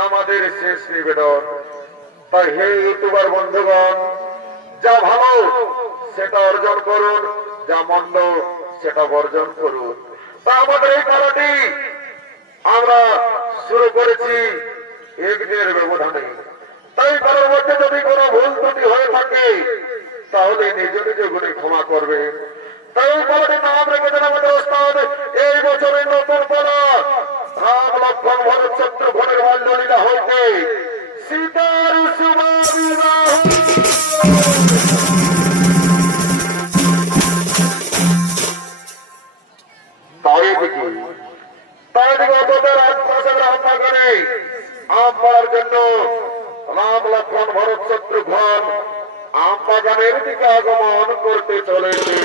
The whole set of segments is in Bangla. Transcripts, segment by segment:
আমাদের শেষ নিবেদন। তাই হে ইউটিউবার বন্ধুগণ, যা ভালো সেটা অর্জন করুন, যা মন্দ সেটা বর্জন করুন। তা আমাদের এই খেলাটি আমরা শুরু করেছি 1-1 ব্যবধানে। তাই কারোর মধ্যে যদি কোনো ভুল ত্রুটি হয়ে থাকে তাহলে নিজে নিজে গুণে ক্ষমা করবে। তাই খেলাটির নাম রেখেছেন আমাদের ওস্তাদ এই বছরের নতুন খেলা রাম লক্ষ্মণ ভরত শত্রুঘ্নের বাল্যলীলা হইতে সীতার শুভ বিবাহ। আমার জন্য রাম লক্ষ্মণ ভরত শত্রুঘ্ন আম বাগানের দিকে আগমন করতে চলেছে।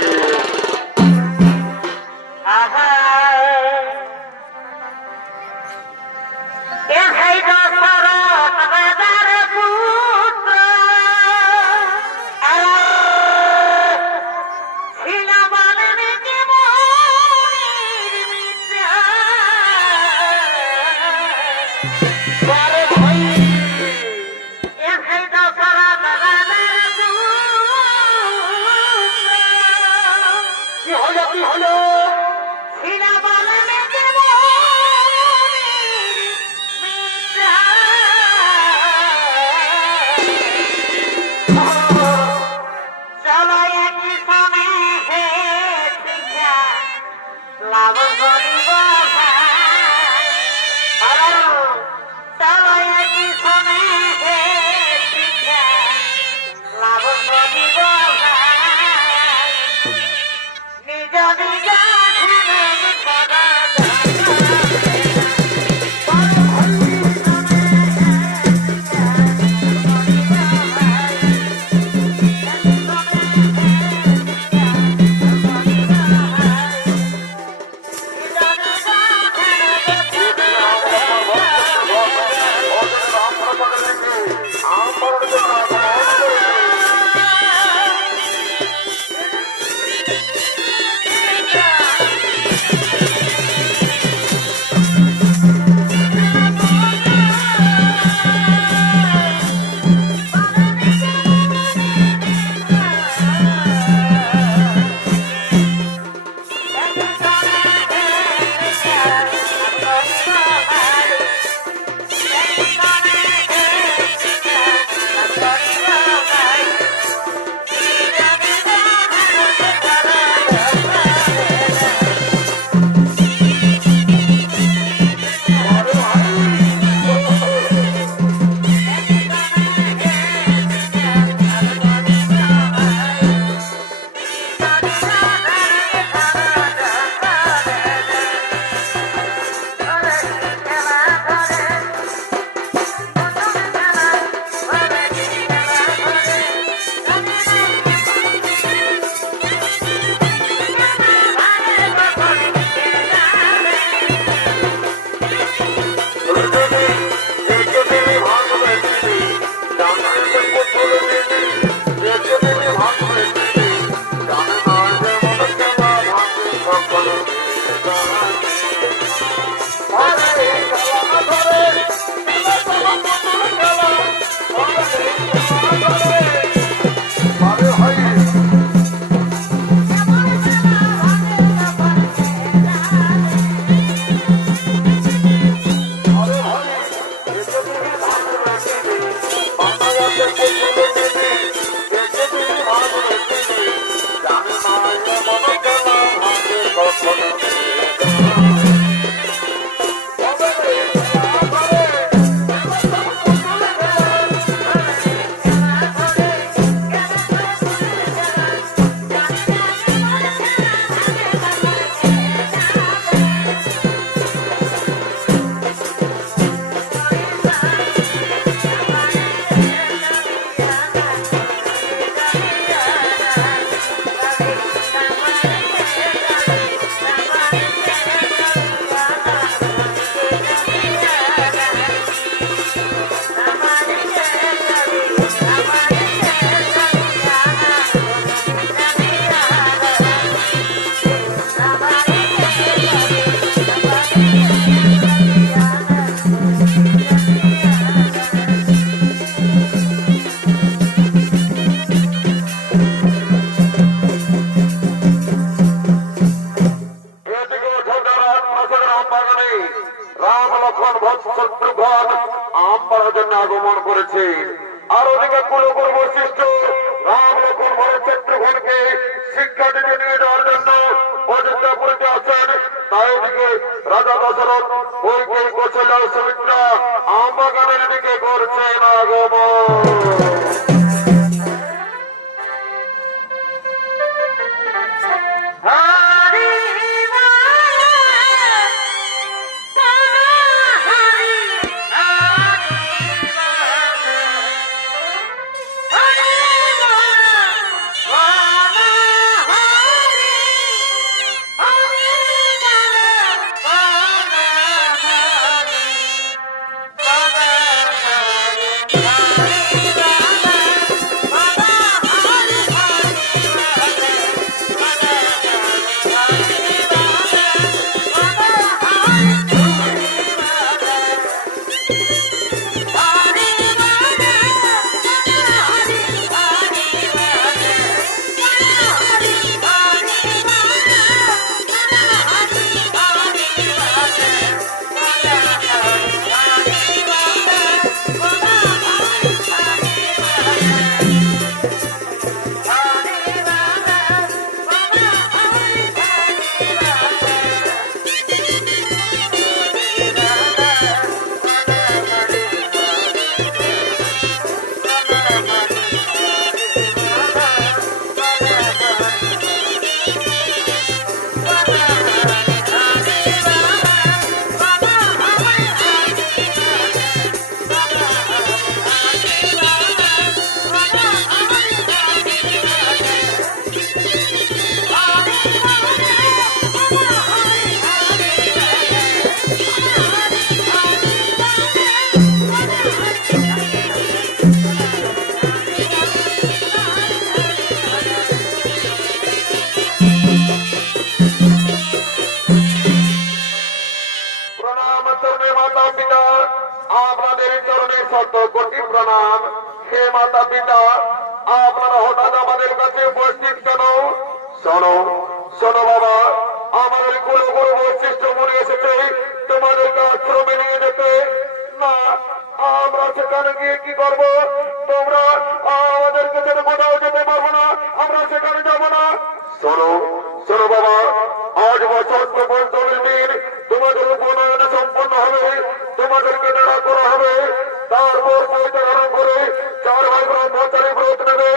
ভরত শত্রুঘ্ন আম পাড়ার জন্য আগমন করেছে। আর ওদিকে কুলগুরু বশিষ্ঠ রাম লক্ষ্মণ ভরত শত্রুঘ্নকে শিক্ষা দিতে নিয়ে যাওয়ার জন্য অযোধ্যাপুরীতে আছেন। তাই ওদিকে রাজা দশরথ কইকেয়ী কৌশল্যা সুমিত্রা আম বাগানের দিকে করছেন আগমন। প্রণাম। হে মাতা পিতা, আপনারা হঠাৎ আমাদের কাছে উপস্থিত কেন? শোনো শোনো বাবা, আমাদের কুলগুরু বৈশিষ্ট্য মনে এসেছে তোমাদেরকে আশ্রমে নিয়ে যেতে। না, আমরা সেখানে গিয়ে কি করব? তোমরা আমাদেরকে যেতে কোথাও যেতে পারবো না, আমরা সেখানে যাব না। শোনো শোনো বাবা, আজ বসন্ত পঞ্চমীর দিন তোমাদের উপনয়ন সম্পন্ন হবে, তোমাদেরকে নেড়া করা হবে। তারপর বইতে ধারণ করে 4 ভাই ব্রহ্মচারী ব্রত নেবে।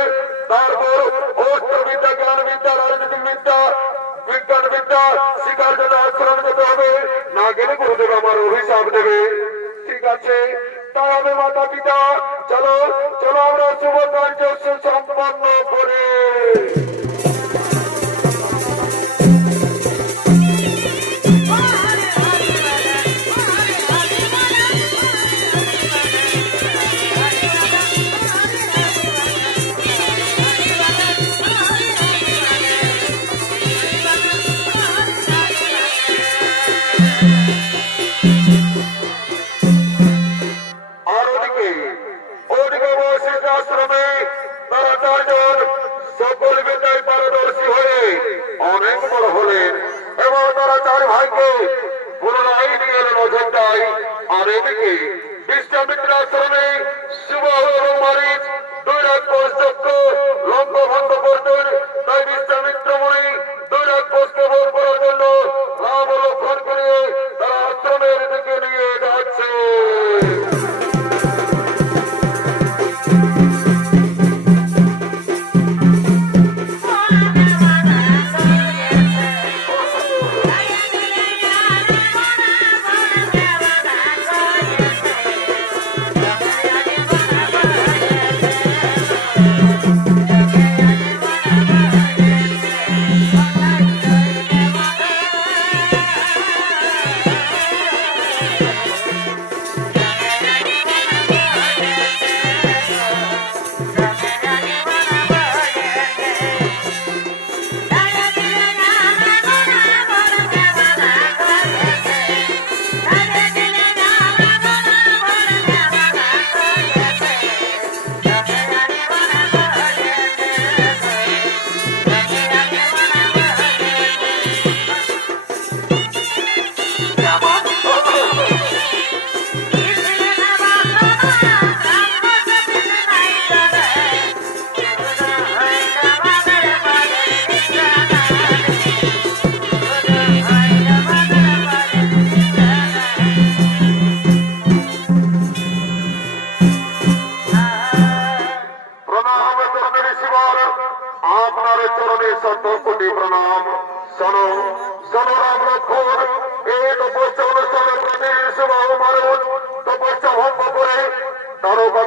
তারপর অস্ত্রবিদ্যা, জ্ঞানবিদ্যা, রাজনৈতিক বিদ্যা, বিজ্ঞান বিদ্যা শিকার জন্য আশ্রমে যেতে হবে। না গেলে গুরুদেব আমার অভিশাপ দেবে। ঠিক আছে, তাই আমি মাতা পিতা চলো চলো আমরা শুভ কার্য সম্পন্ন করে।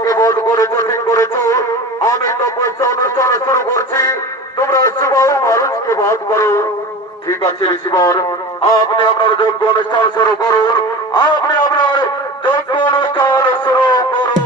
আমাকে বোধ করেছো, ঠিক করেছো। আমি তপস্যা অনুষ্ঠান শুরু করছি, তোমরা শিবাহ মহারাজকে বধ করো। ঠিক আছে ঋষিবর, আপনি আপনার যজ্ঞ অনুষ্ঠান শুরু করুন। আপনি আপনার যজ্ঞ অনুষ্ঠান শুরু করুন।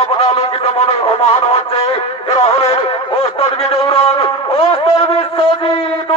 আপনালোকিত মনে মহান হচ্ছে এরা হলেন ওস্তাদ বিজয়রান, ওস্তাদ বিশ্বজিৎ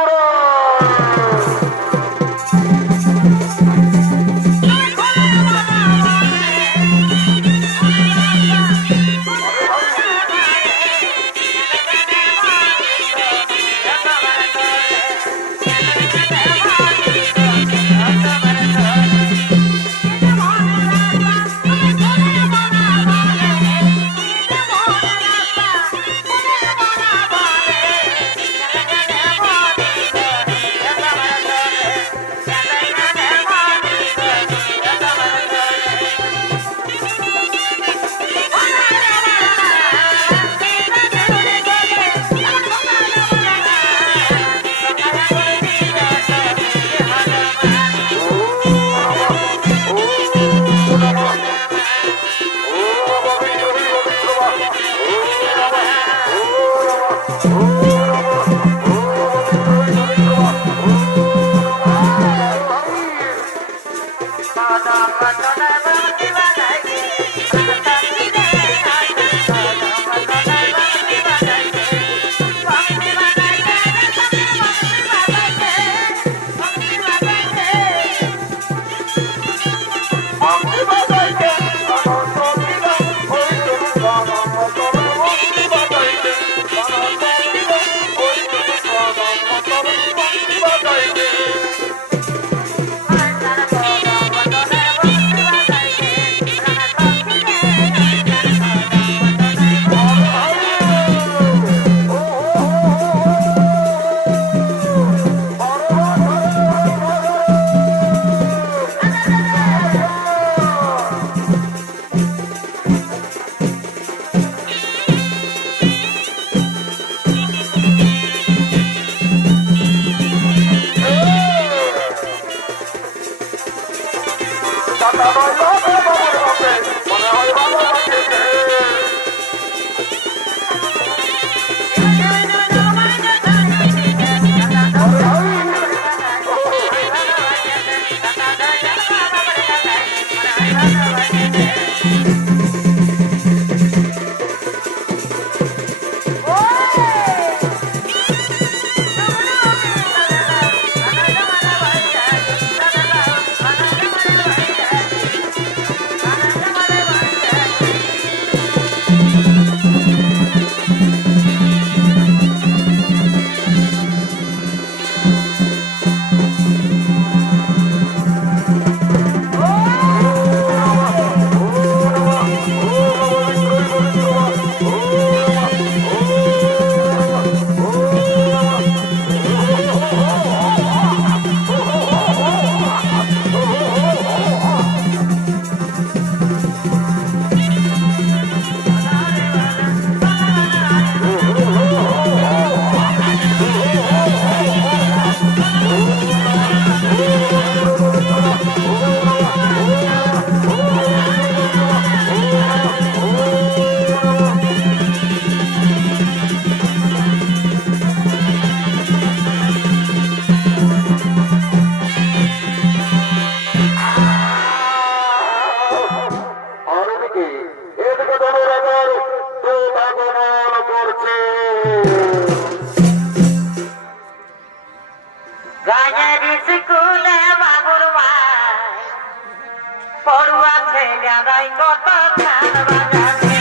আছে গাদাই কত ধান বাজাছে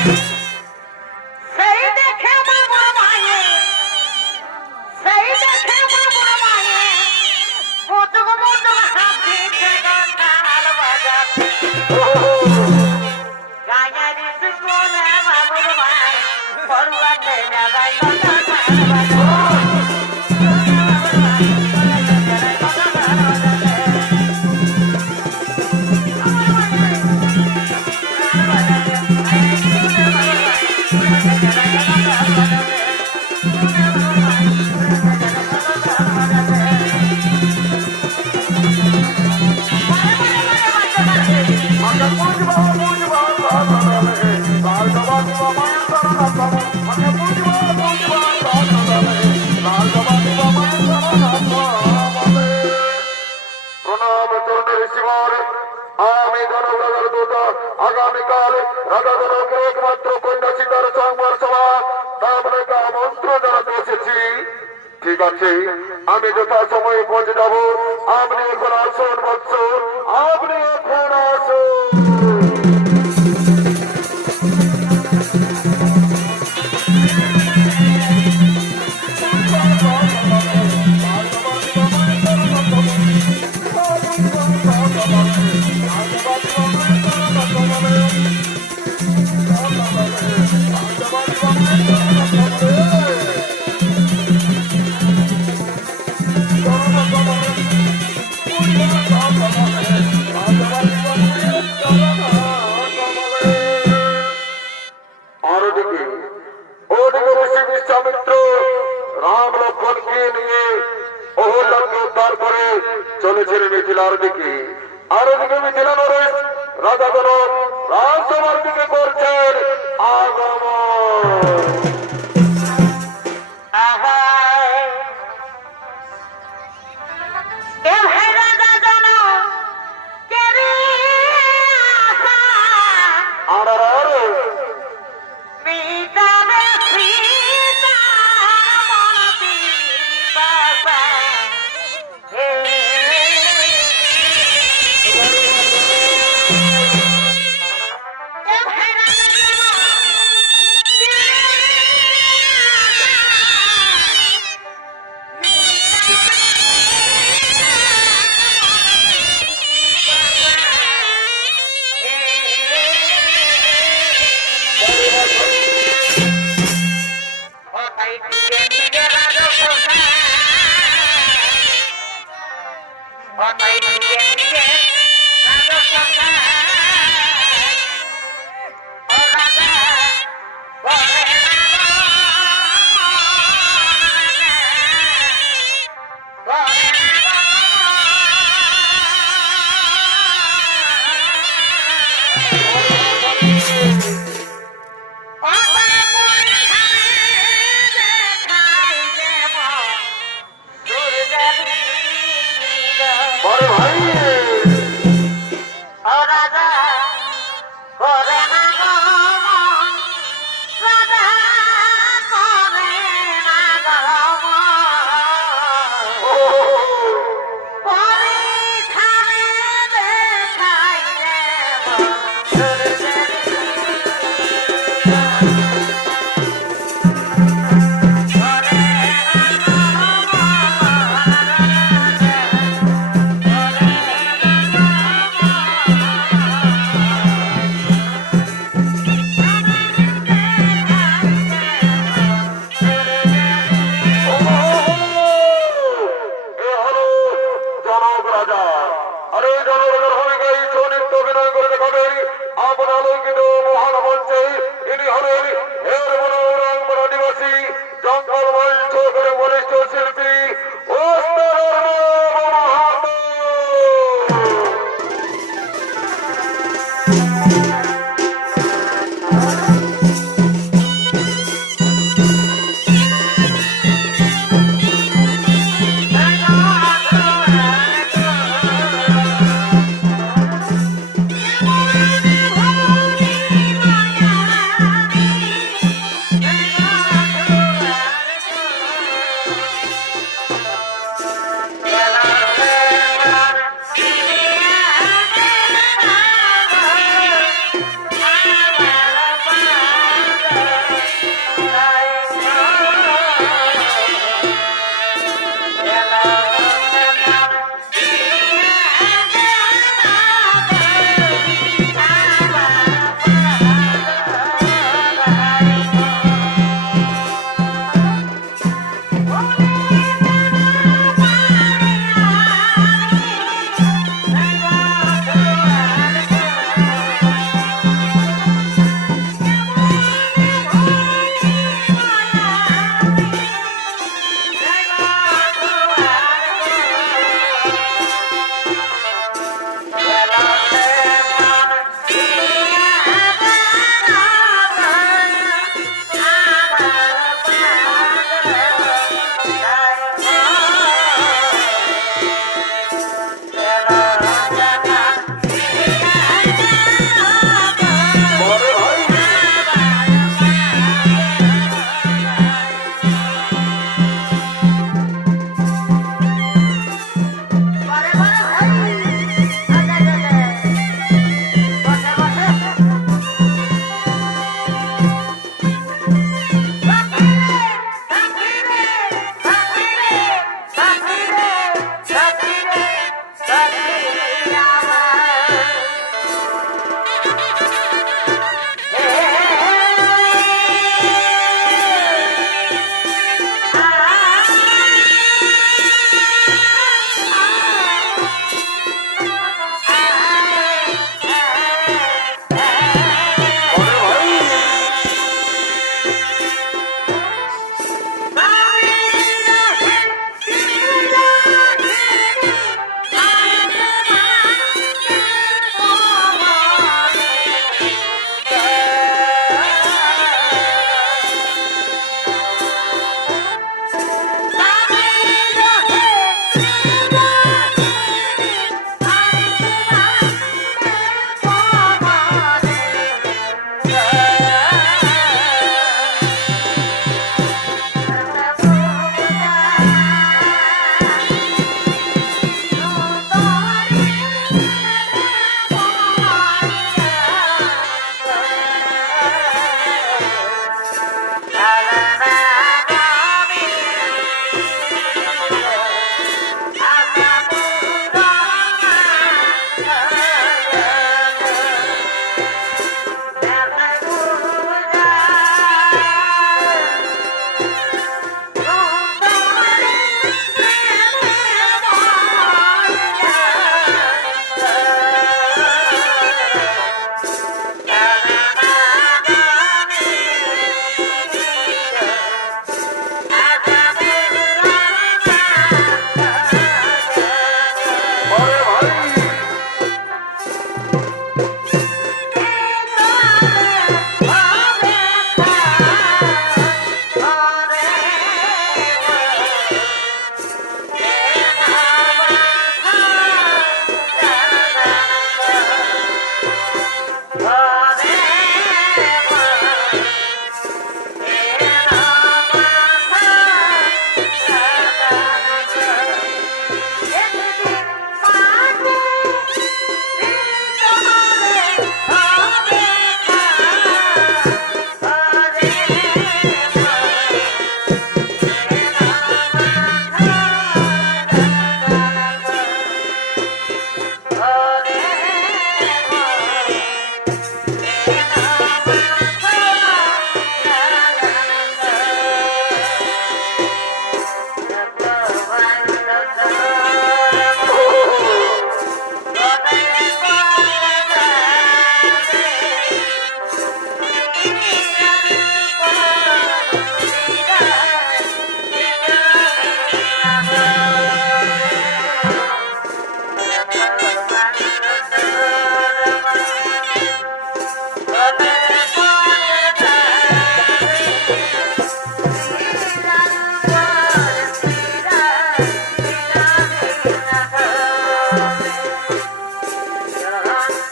সেই দেখে বাবুর মায়ে সেই দেখে বাবুর মায়ে মুচুক মুচুক হাসিছে গান বাজাছে গায়ারি সুকোনে বাবুর মায়ে পড়ুয়াছে গাদাই কত ধান বাজাছে আগামীকাল রাজা জনকের একমাত্র কন্যা সীতার সংবার সভা তারপরে আমন্ত্রণ জানাতে এসেছি। ঠিক আছে, আমি যথা সময়ে পৌঁছে যাব। আপনি এখন আসুন বৎস, আপনি এখন আসুন। রাম লক্ষ্মণকে নিয়ে অহল্যাকে উদ্ধার করে চলেছেন মিথিলার দিকে। আর ওদিকে মিথিলা নরেশ রাজা জনক রাজসভার দিকে করছেন আগমন।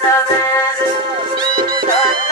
আরে ভাই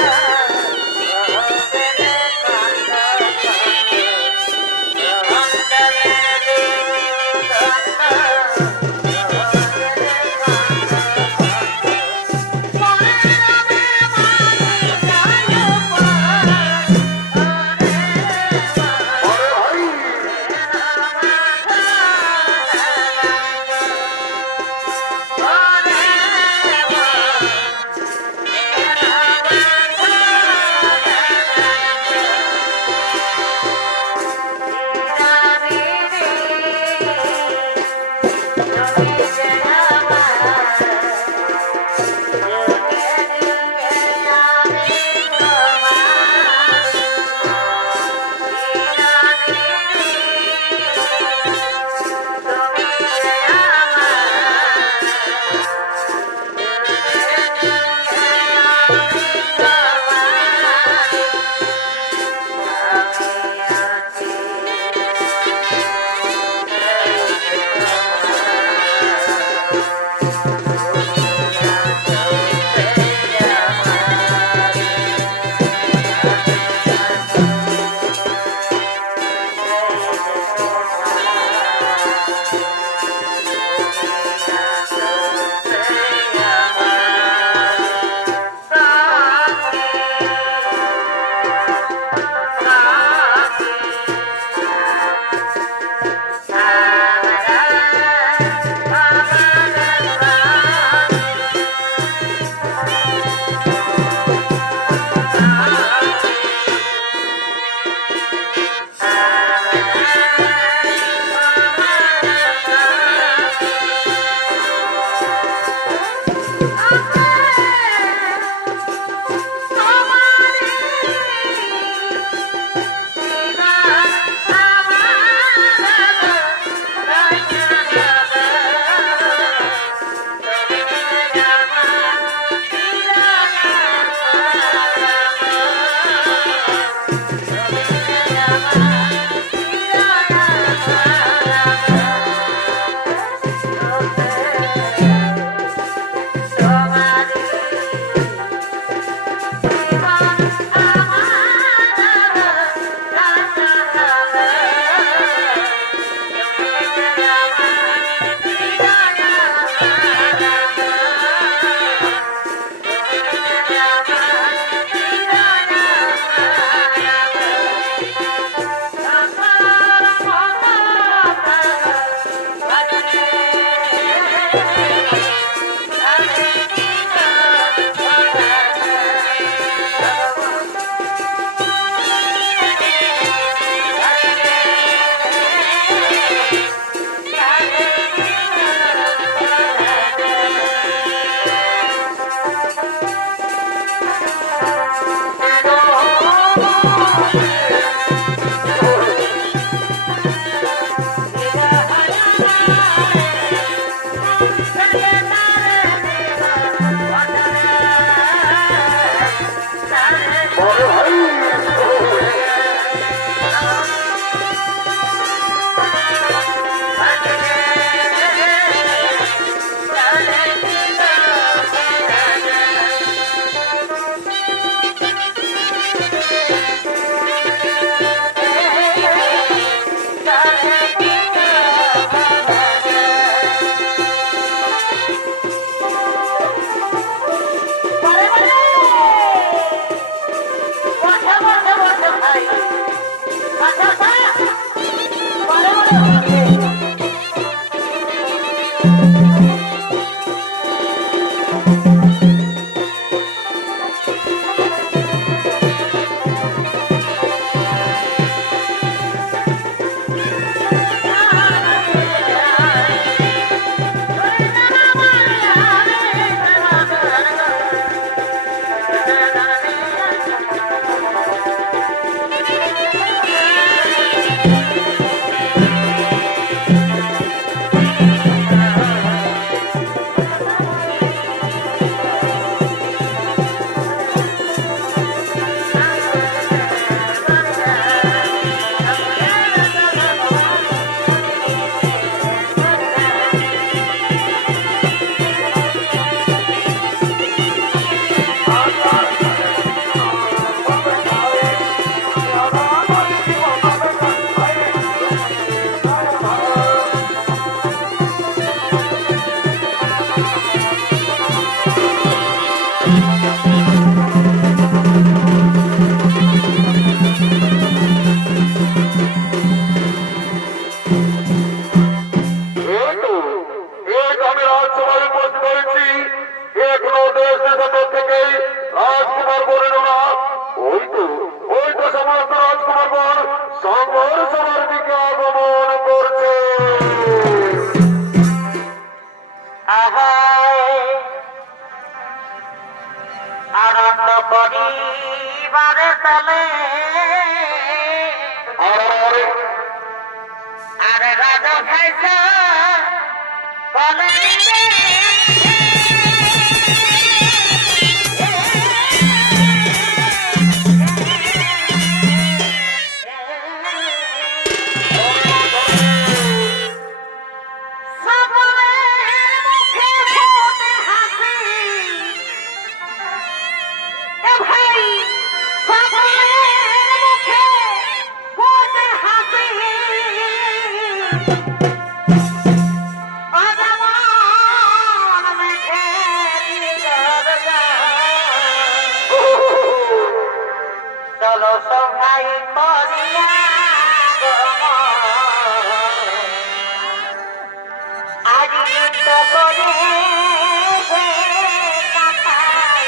পরিবারে তলে আরে রাজা ভাইসা বলে চলো সবাই করিয়া আজ নৃত্য করে কাটাই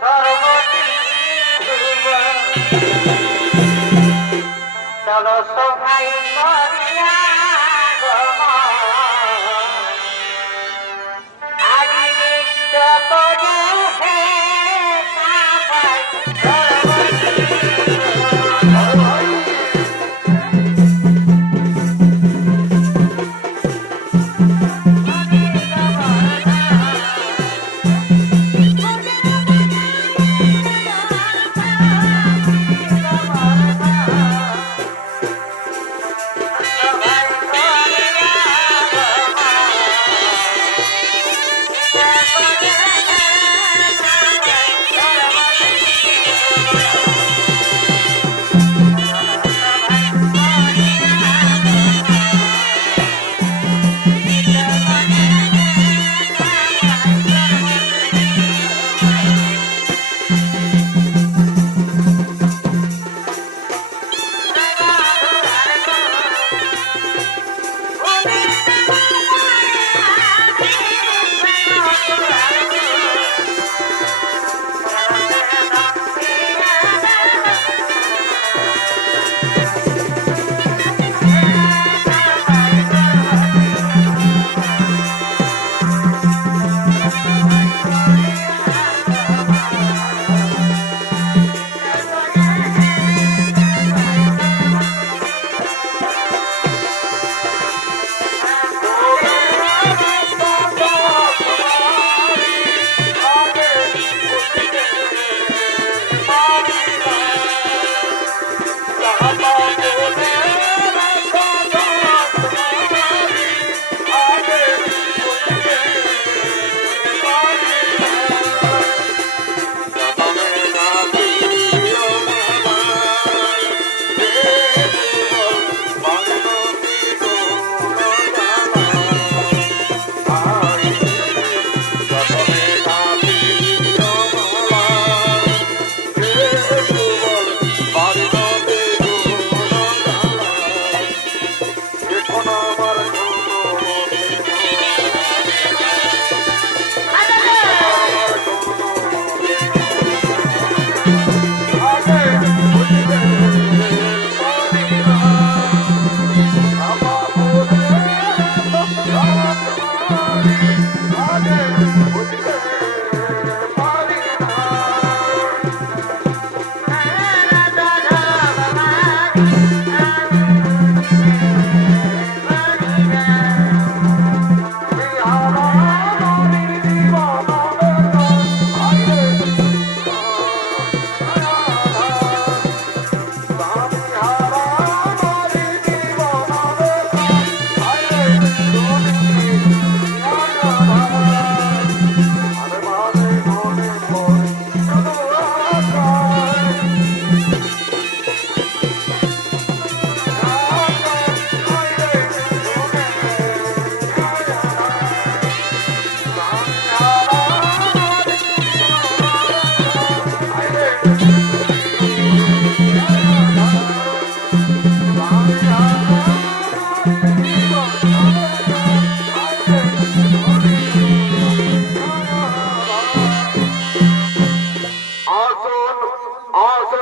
সর্বতী চলো সবাই করিয়া আজ নৃত্য করে কাটাই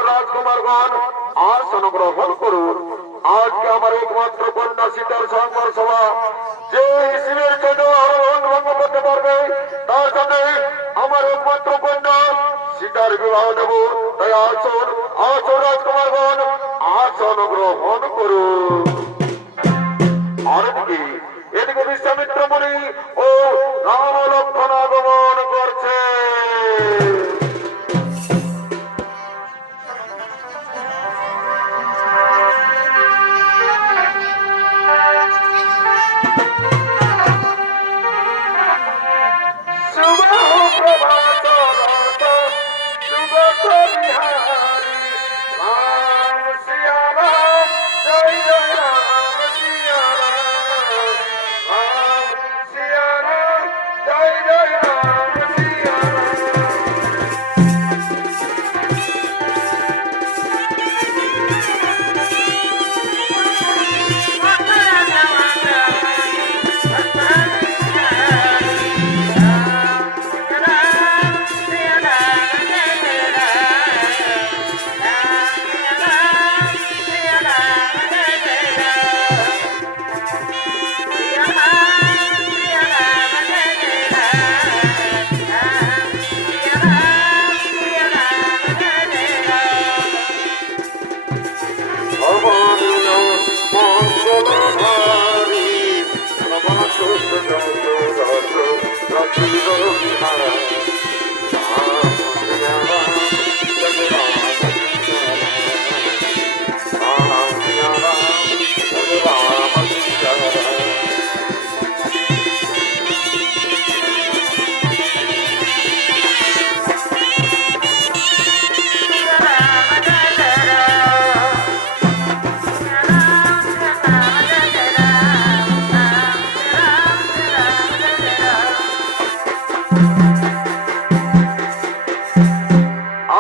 রাজকুমারগণ আসন গ্রহণ করুন। আজকে আমার একমাত্র কন্যা সীতার সংবর সভা, যে শিবের জন্য ভঙ্গ করতে পারবে তার সাথে আমার একমাত্র কন্যা সীতার বিবাহ দেব, তাই আসুন আসুন রাজকুমারগণ, আসন গ্রহণ করুন। আর এদিকে বিশ্বামিত্র মুনি ও রাম লক্ষ্মণ আগমন করছে। শুভ প্রভাত রত শুভ বিহারী রাম সিয়া রাম জয় জয় রাম সিয়া রাম রাম সিয়া রাম জয় জয় রাম সিয়া রাম।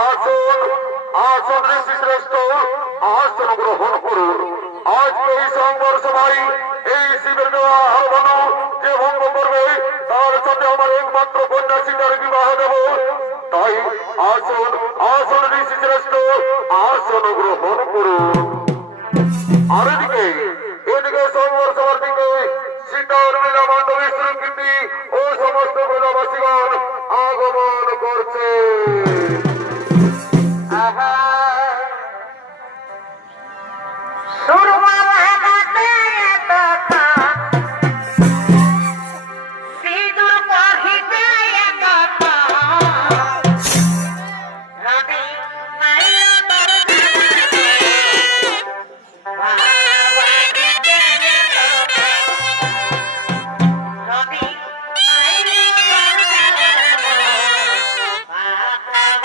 আসুন আসুন ঋষিশ্রেষ্ঠ, আসন গ্রহণ করুন। আজকে এই সংবর সভায় এই শিবের দেওয়া আহ্বান যে ভঙ্গ করবে তার সাথে আমার একমাত্র কন্যা সীতার বিবাহ দেব। তাই আসুন আসুন ঋষিশ্রেষ্ঠ, আসন গ্রহণ করুন। আর এদিকে সংবর সভার দিকে সীতার মেলা বান্ধবী শ্রীকৃতি ও সমস্ত প্রজাবাসীগণ আগমন করছে। Bye.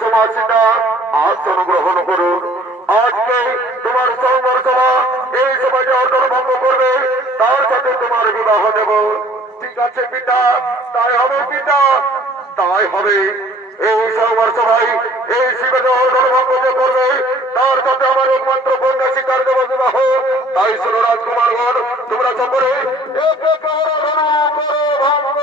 সমাজটা আসন গ্রহণ করুন। আজকে তোমার সৌমর সভা এই সভাকে অর্জন ভঙ্গ করবে, তার সাথে তোমার বিবাহ দেব। ঠিক আছে পিতা, তাই হবে পিতা, তাই হবে। এই সৌমর সভায় এই শিবের অর্জন ভঙ্গ যে করবে, তার সাথে আমার একমাত্র কন্যা শিকার দেব বিবাহ। তাই শুনো রাজকুমারগণ, তোমরা সকলে এক এক আরাধনা করো ভঙ্গ।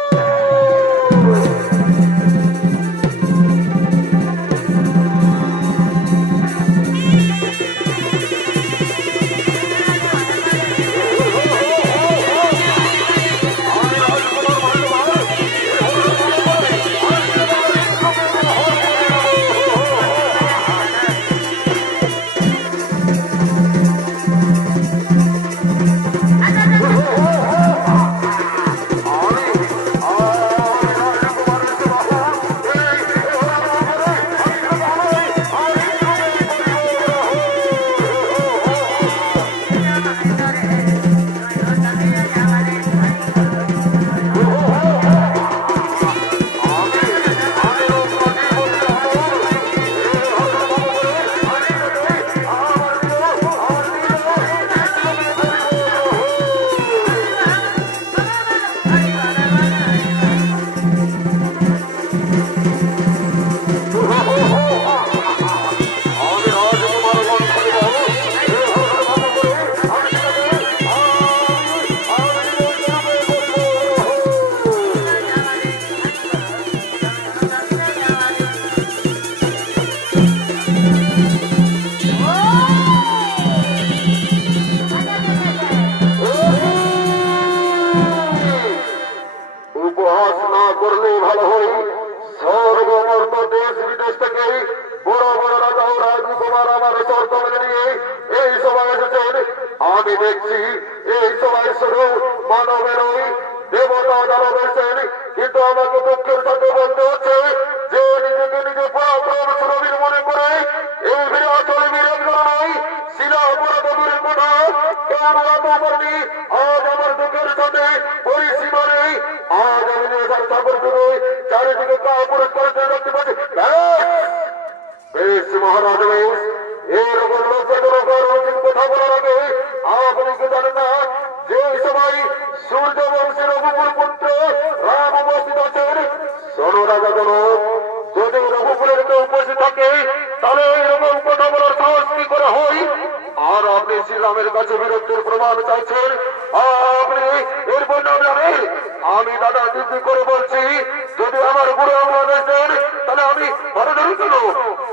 উপহাস না করলেই ভালো হয়। সর্বমর্ত দেশ বিদেশ থেকে বড় বড় রাজা ও রাজকুমার আমার শর্ত মেনে নিয়ে এই সভায় এসেছেন। আমি দেখছি এই সভায় শুধু মানবের ওই দেবতা যারা রয়েছেন, কিন্তু আমাকে দুঃখের সাথে বলতে হচ্ছে যে নিজেকে নিজে পরাক্রম সুরবীর মনে করে এই ভিড়ে আসলে বীর একজন নয়, শিলা অপরাধীর কথা কেন এত পারেনি। আজ আমার দুঃখের সাথে পরিসীমা নেই। আজ আমি নেশার সাগর ডুবে চারিদিকে কাপুরুষ করে দেখতে পাচ্ছি। বেশ মহারাজ বেশ, এরকম লোকের কথা বলার আগে আপনি কি জানেন না যে সবাই সূর্যবংশের রঘুকুল পুত্র রাম উপস্থিত আছেন? শোনো রাজা জনক, যদি রঘুকুলের কেউ উপস্থিত থাকে তাহলে এরকম কথা বলার সাহস কি করে হয়? আর আপনি শ্রীরামের কাছে বীরত্বের প্রমাণ চাইছেন? আপনি এরপর নাম জানেন? আমি দাদা দিদি করে বলছি, যদি আমার বুড়ো আদেশ দেন তাহলে আমি ভালো ধরি কেন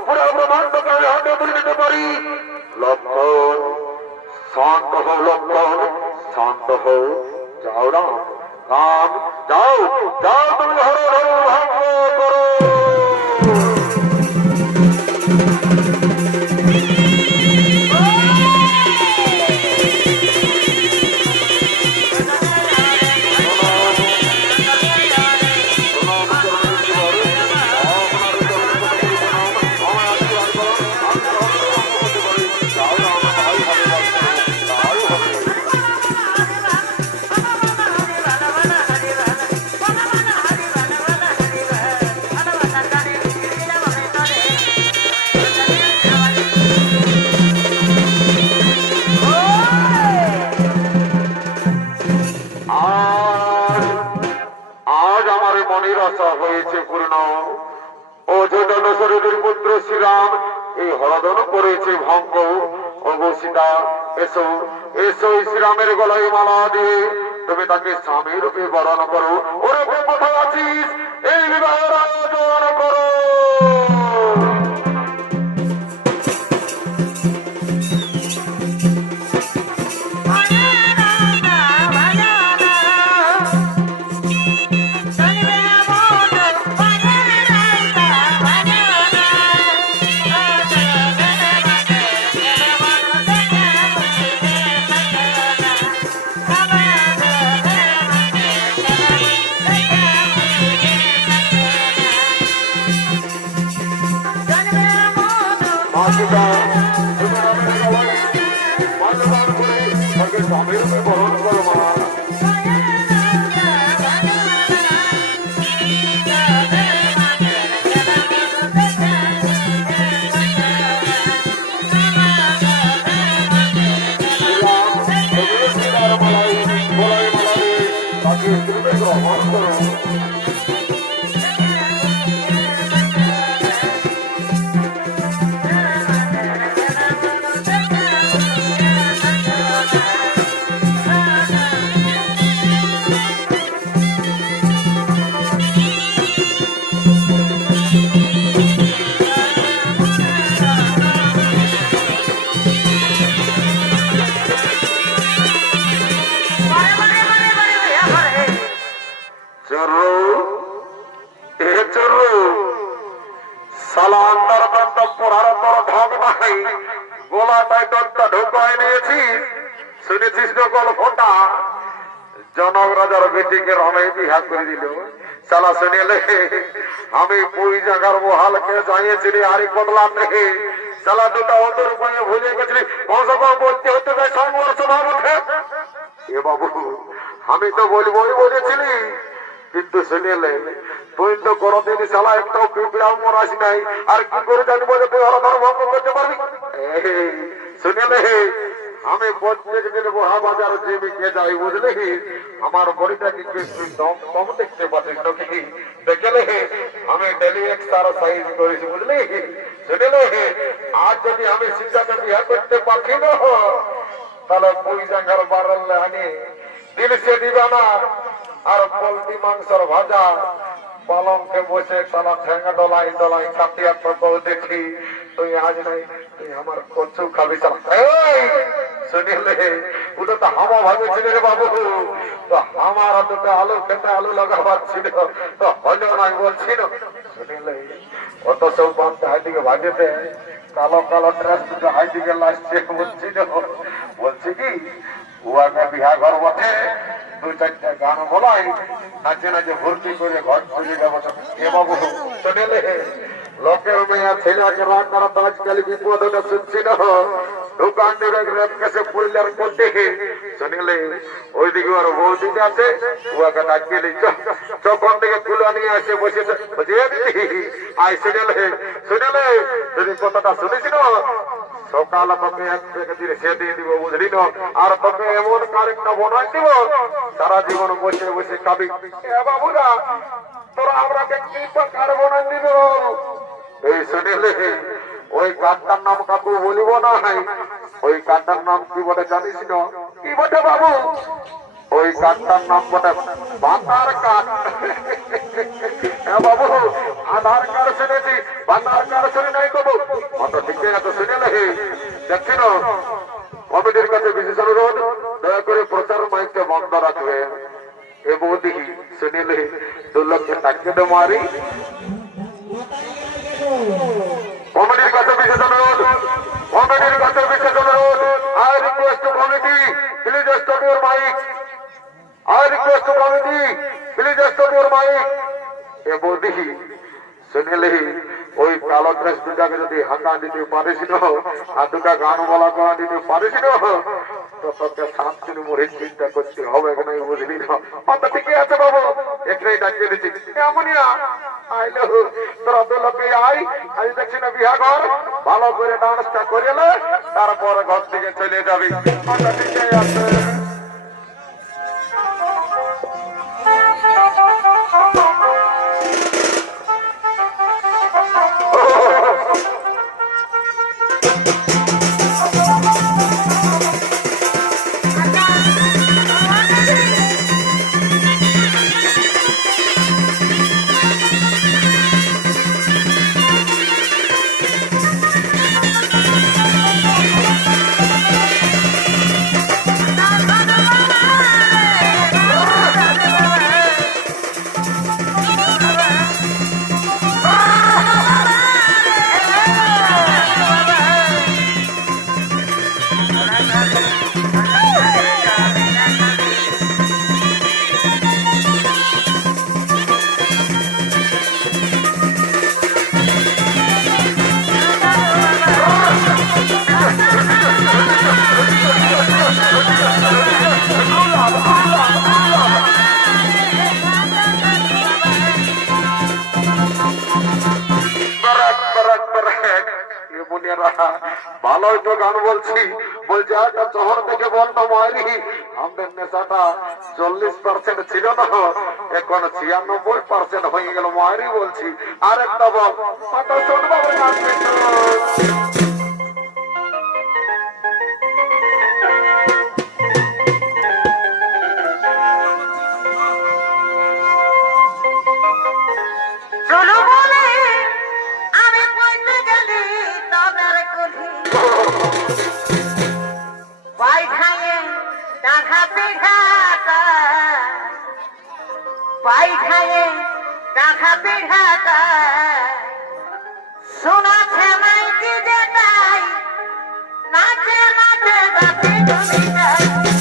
পুরো প্রমাণটাকে আমি হাতে তুলে নিতে পারি। লক্ষণ, শান্ত হও লক্ষণ, শান্ত হও। যাও রাম, রাম যাও, যাও তুমি হর হর ভঙ্গ করো। আজ আমার মনের আশা হয়েছে পূর্ণ। অযোধ্যা দশরথের পুত্র শ্রীরাম এই হরদন করেছে ভঙ্গ। অবসিতা এসো, এসো শ্রীরামের গলায় মালা দিয়ে তুমি তাকে স্বামী রূপে বরণ করো। ওরকম কোথায় আছিস? এই বিবাহের আয়োজন করো। সালা আন্দার দন্তা পড়ার তোর ঢং নাই, গোলাটায় দন্তা ঢুকায় নিয়েছি। শুনেছিস তো গল্পটা, জনক রাজার বেটিকে রমে বিহা করে দিল। সালা শুনেলে আমি পুই জায়গার বহালকে যাইয়েছি রে হারি কদলা নেই। সালা দুটা ওদের উপায়ে ভুলে গেছিলি, বলতে হতে সংঘর্ষ ভাব ওঠে। এ বাবু আমি তো বলবই বলেছিলি, কিন্তু শুনেলে তুই তো কোনদিন শালা একটাও পিঁপড়াও মরাস নাই, আর কি করে জানবো যে তুই হরধর ভঙ্গ করতে পারবি? শুনেলে আমি প্রত্যেক দিন বহা বাজার জিমিকে যাই, বুঝলি? আমার বডিটাকে কম দেখতে পাচ্ছিস নাকি? দেখলে আমি ডেলি এক্সারসাইজ করেছি, বুঝলি? শুনেলে আজ যদি আমি সিজাকে বিয়া করতে পারছি না, তাহলে পুই জাঙ্গার বাড়ালে আনি দিল সে দিবা না। আর পোলট্রি মাংসর ভাজা পালংকে বসে সালা ঠেঙ্গা ডলাই ডলাই কাটিয়া তো দেখি তুই আজ নাই, তুই আমার কচু খাবি। শুনিলে ওটা তো হামা ভাবেছিল রে বাবু, তো আমার দুটো আলু খেতে আলু লাগাবার ছিল, তো হলো নাই বলছিল। শুনিলে অত সব বামটা হাইদিকে ভাজেতে কালো কালো ড্রেস দুটো হাইদিকে লাসছে, বলছিল বলছি কি উয়াকে বিহা ঘর বটে, দু চারটা গান বলাই নাচে নাচে ভর্তি করে ঘর চলে যাবো। এ বাবু শুনেলে লোকের মেয়া ছেলেকে রাগ করা তো আজকাল বিপদটা শুনছিল। দোকান কেসে পরিলার করতে শুনিলে ওইদিকে ওর বৌদিকে আছে, উয়াকে ডাকিয়ে দিচ্ছ চকন থেকে তুলে নিয়ে আসে বসেছে। আয় শুনেলে শুনেলে যদি কথাটা শুনেছিল সকাল তোকে এক দিনে সে দিয়ে দিব, বুঝলি না? আর তোকে এমন কারেক্টটা বনাই দিব সারা জীবন বসে বসে খাবি। বাবুরা তোরা আমরা কি কার বনাই দিব? এই শুনিলে ওই কাঠটার নাম কাকু বলিব না, ওই কাঠটার নাম কি বলে জানিস না? কি বটে বাবু? ওই কাঠটার নাম বটে বাতার কাঠ। বাবু আধার কার্ড শুনেছি, বাতার কার্ড শুনে নাই কবু। অত ঠিক আছে শুনেলে দেখছি না, কমিটির কাছে বিশেষ অনুরোধ, দয়া করে প্রচার মাইকটা বন্ধ রাখবে। এ বৌদি শুনিলে 2 লক্ষ টাকা মারি। কমিটির কাছে বিশেষ অনুরোধ, কমিটির কাছে বিশেষ অনুরোধ। I request to committee, please stop your mic. I request to committee, please stop your mic. এ বৌদি শুনিলে ওই কালো ড্রেস দুটাকে যদি হাঁকা দিতে পারিস না, আর দুটা গান বলা করা দিতে পারিস না, তো তোকে 7 দিন মরে চিন্তা করতে হবে নাই, বুঝলি না? কথা ঠিকই আছে বাবু, একটাই ডাকিয়ে দিচ্ছি। এমনিয়া আইলো তোরা 2 লোকে আই, আজ দেখছি না বিহা ঘর ভালো করে ডান্সটা করে এলে তারপর ঘর থেকে চলে যাবি। কথা ঠিকই আছে। ভালোই তো গান বলছি, বলছে একটা শহর থেকে বন্ধ মারি। আমাদের নেশাটা 40% ছিল না, এখন 96% হয়ে গেল মারি বলছি। আর একটা বল শুনবো গান। শোনাছে মাইকি যেটাই নাচে নাচে গাতে ডুবে যায়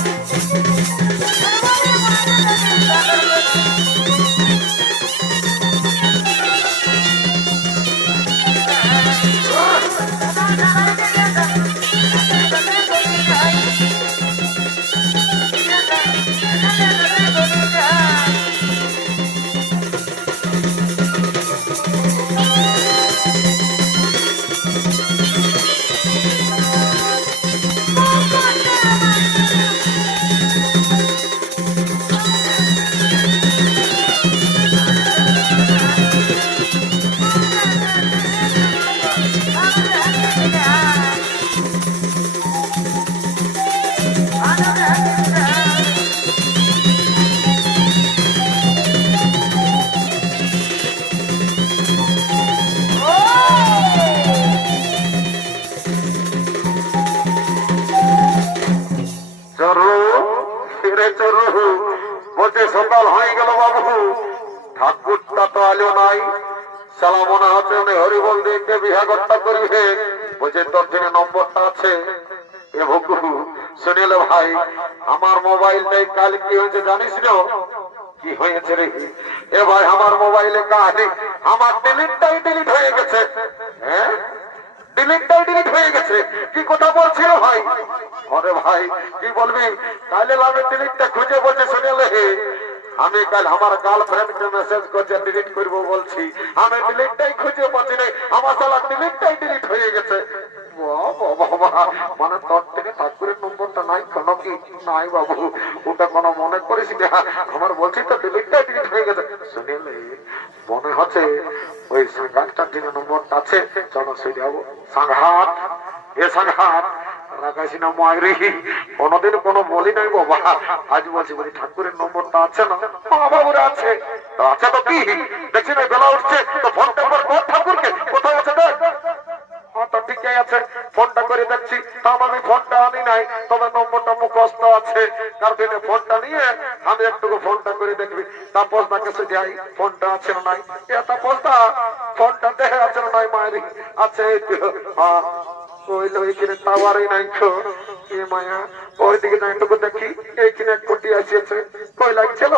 চরু ফিরে চরু বলছে সকাল হয়ে গেল বাবু ঠাকুরটা তো আলো নাই সালা মনে হচ্ছে উনি হরিবল দিনকে বিহা করতে করিবে বলছে তোর দিনে নম্বরটা আছে এ ভুকু শুনিলে ভাই আমার মোবাইলটাই কাল কি হয়েছে জানিস না কি হয়েছে রে এ ভাই আমার মোবাইলে কাজ আমার ডিলিটটাই ডিলিট হয়ে গেছে হ্যাঁ ডিলিটটাই ডিলিট হয়ে গেছে কি কথা বলছিল ভাই আরে ভাই কি বলবি কালে আমি ডিলিটটা খুঁজে বলছে শুনেলে আমি কাল আমার গার্লফ্রেন্ডকে মেসেজ করছে ডিলিট করবো বলছি আমি ডিলিটটাই খুঁজে পাচ্ছি না আমার সালা ডিলিটটাই ডিলিট হয়ে গেছে মানে তোর থেকে ঠাকুরের নম্বরটা নাই কেন কি নাই বাবু ওটা কোনো মনে করিস না আমার বলছি তো ডিলিটটাই ডিলিট হয়ে গেছে শুনিলে মনে হচ্ছে ওই সাংঘাতটার দিনে নম্বরটা আছে চলো সে যাবো সাংঘাত এ সাংঘাত রাখাইছি না মায়েরি কোনোদিন কোনো বলি নাই বাবা আজ বলছি বলি ঠাকুরের নম্বরটা আছে না বাবুরে আছে তো আছে তো কি দেখছি না বেলা উঠছে তো ফোনটা করে কর ঠাকুরকে কোথায় আছে দেখ তো ঠিকই আছে ফোনটা করে দেখছি তাও আমি ফোনটা আনি নাই তবে নম্বরটা মুখস্থ আছে কার দিনে ফোনটা নিয়ে আমি একটু ফোনটা করে দেখবি তাপস না কাছে যাই ফোনটা আছে না নাই এ তাপসটা ফোনটা দেখে আছে না নাই মায়েরি আছে হ্যাঁ কইলো এইখানে টাওয়ারই নাই খো এ মায়া ওইদিকে যাই একটু দেখি এইখানে এক কোটি আসিয়েছে কই লাগছিল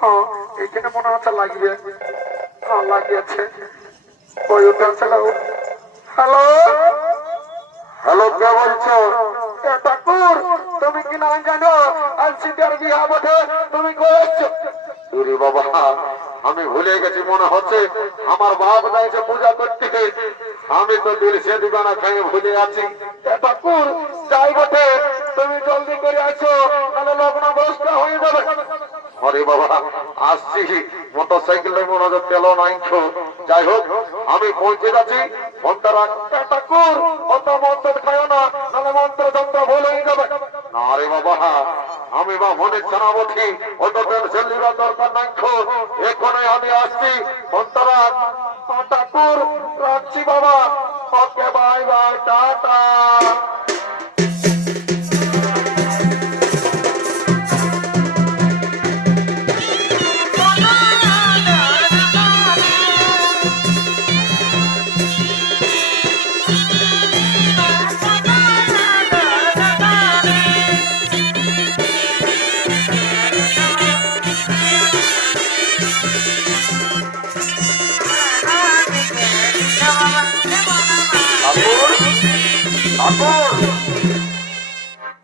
হ্যাঁ এইখানে মনে হচ্ছে লাগবে হ্যাঁ লাগিয়েছে কই উঠে ছিল হ্যালো হ্যালো কে বলছো ঠাকুর তুমি কি না জানো আলসিটার বিয়া বটে তুমি কইছো ওরে বাবা আমি ভুলে গেছি মনে হচ্ছে আমার বাপ যাইছে পূজা করতে আমি তো দিল সে দিবানা খেয়ে ভুলে আছি ঠাকুর যাই বটে তুমি জলদি করে আসো তাহলে লগ্ন বস্তা হয়ে যাবে আরে বাবা আসছি মোটরসাইকেলে মনে হচ্ছে তেল নাই যাই হোক আমি পৌঁছে যাচ্ছি ফোনটা রাখ ঠাকুর অত মন্ত্র খায় না তাহলে মন্ত্র যন্ত্র ভুল হয়ে যাবে না রে বাবা আমি বা মনে জানাবো অত টেনশন নেওয়ার দরকার নাই এখনই আমি আসছি ফোনটা রাখ ঠাকুর রাখছি বাবা ওকে বাই বাই টাটা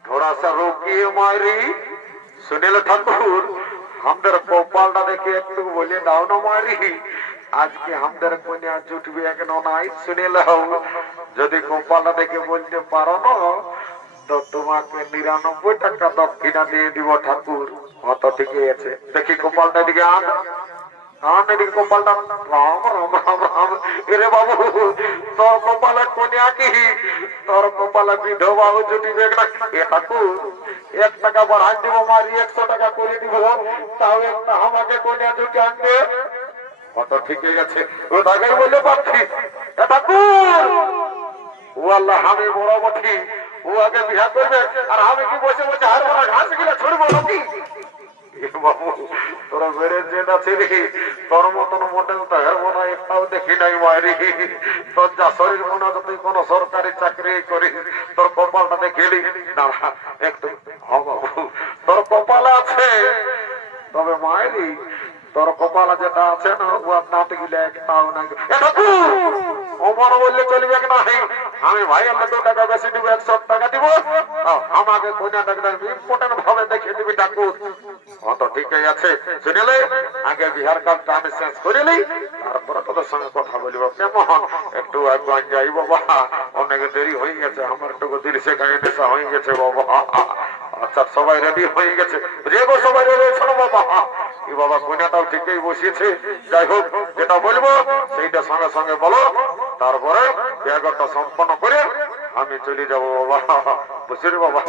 थोड़ा सा रोकिए मायरी सुनील ठाकुर हमদের কপালটা দেখে একটু বলে দাও না মারি আজকে আমাদের কন্যা জুটবে কেন নাই শুনিল যদি কপালটা দেখে বলতে পারো না তো তোমাকে ৯৯ টাকা দক্ষিণা দিয়ে দিব ঠাকুর কত ঠিকই আছে দেখি কপালটা দিকে আন এদিকে কপালটা রাম রাম রাম রাম এরে বাবু তোর কপালে কন্যা কি তোর কপালে বিধবা জুটিবে না এ ঠাকুর ১ টাকা বাড়াই দিব মারি ১০০ টাকা করে দিব তাও একটা আমাকে কন্যা জুটি আনবে কত ঠিকই আছে ও টাকাই বলে পাচ্ছি এ ঠাকুর ও আল্লাহ আমি বড় বঠি ও আগে বিয়া করবে আর আমি কি বসে বসে হার মারা ঘাস গিলা ছড়বো নাকি এ বাবু তোরা বেড়ে যেটা ছিলি তোর মতন মডেল তো এর মনে হয় একটাও দেখি নাই মায়েরি। তোর যা শরীর মনে হচ্ছে তুই কোনো সরকারি চাকরি করিস, তোর কপালটা দেখিলি না একটু। হ্যাঁ বাবু তোর কপালে আছে, তবে মায়েরি তোর কপালে যেটা আছে না ও নাতে গেলে একটাও নাই। ওমর বললে চলবে না, আমি ভাই আমরা 2 টাকা বেশি দিব, 100 টাকা দিব, আমাকে কন্যাটাকে ইম্পর্টেন্ট ভাবে দেখে দিবি ঠাকুর। অত ঠিকই আছে, শুনিলে আগে বিহার কাজটা আমি শেষ করিলি, তারপরে তোদের সঙ্গে কথা বলবো কেমন। একটু একবার যাই বাবা, অনেক দেরি হয়ে গেছে, আমার একটু দিল সে গায়ে নেশা হয়ে গেছে বাবা। আচ্ছা সবাই রেডি হয়ে গেছে, রেগো সবাই রেডি শোনো বাবা। কি বাবা কন্যাটাও ঠিকই বসিয়েছে, যাই হোক যেটা বলবো সেইটা সঙ্গে সঙ্গে বলো, তারপরে বিয়াঘরটা সম্পন্ন করে আমি চলে যাবো বাবা। বুঝলি বাবা?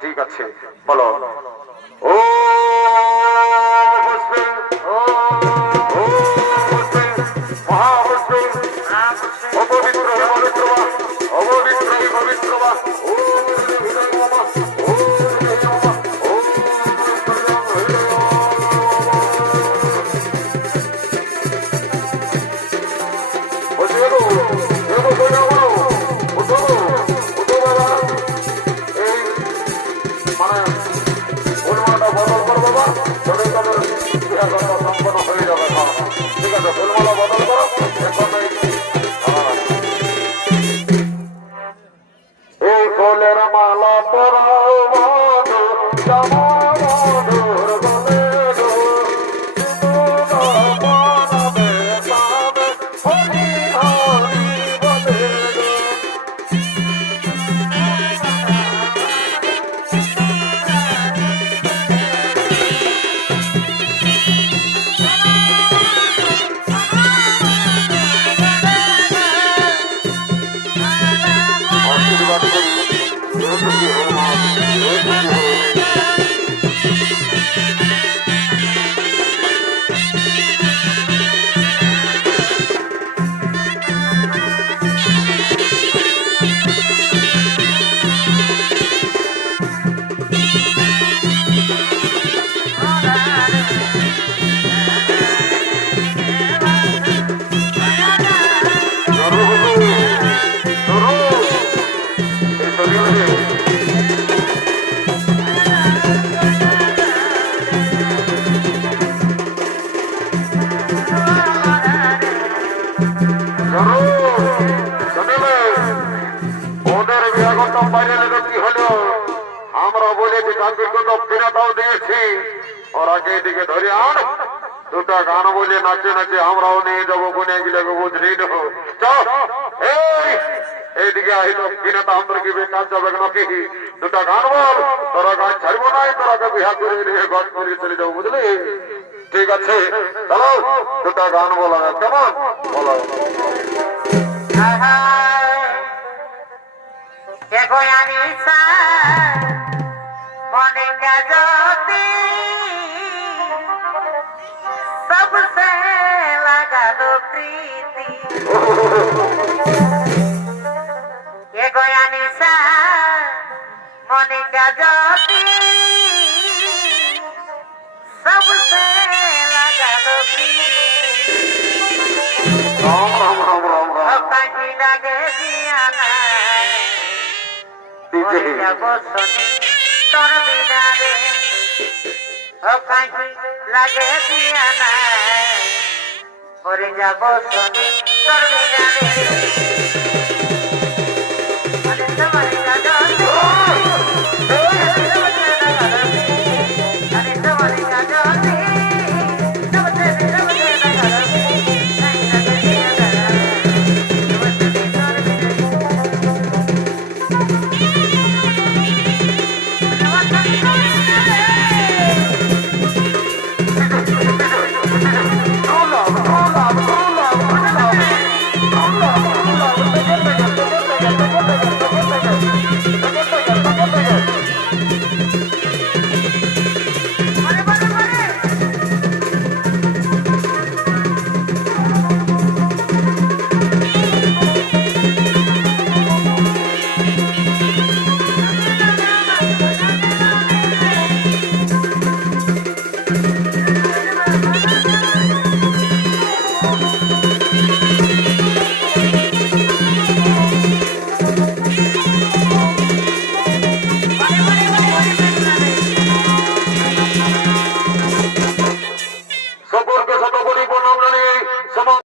ঠিক আছে বলো। ও অপবিত্র পবিত্র অপবিত্র পবিত্র মালা পরাও মধু মধুর বলে আমরা বলেছি ঠাকুরকে দক্ষিণাটাও দিয়েছি, ওরা কে দিকে ধরে আন 2টা গান বলে নাচে নাচে আমরাও নিয়ে যাবো কোনে গেলে বুঝলি এইদিকে আই দক্ষিণাটা আমরা কি বেকার যাবে নাকি? 2টা গান বল, তোরা গান ছাড়বো নাই, তোরাকে বিহা করে নিয়ে গান করে চলে যাবো বুঝলি? ঠিক আছে চলো 2টা গান বলা কেমন বলো। মনে কাজতে सबसे लगालो प्रीति ये गोया निशा मने काजती सबसे लगालो प्रीति राम राम राम राम राम कहीं लगे दिया ना बसनी तोर बिना रे कहीं लगे दिया ना जा बसनी तोर बिना रे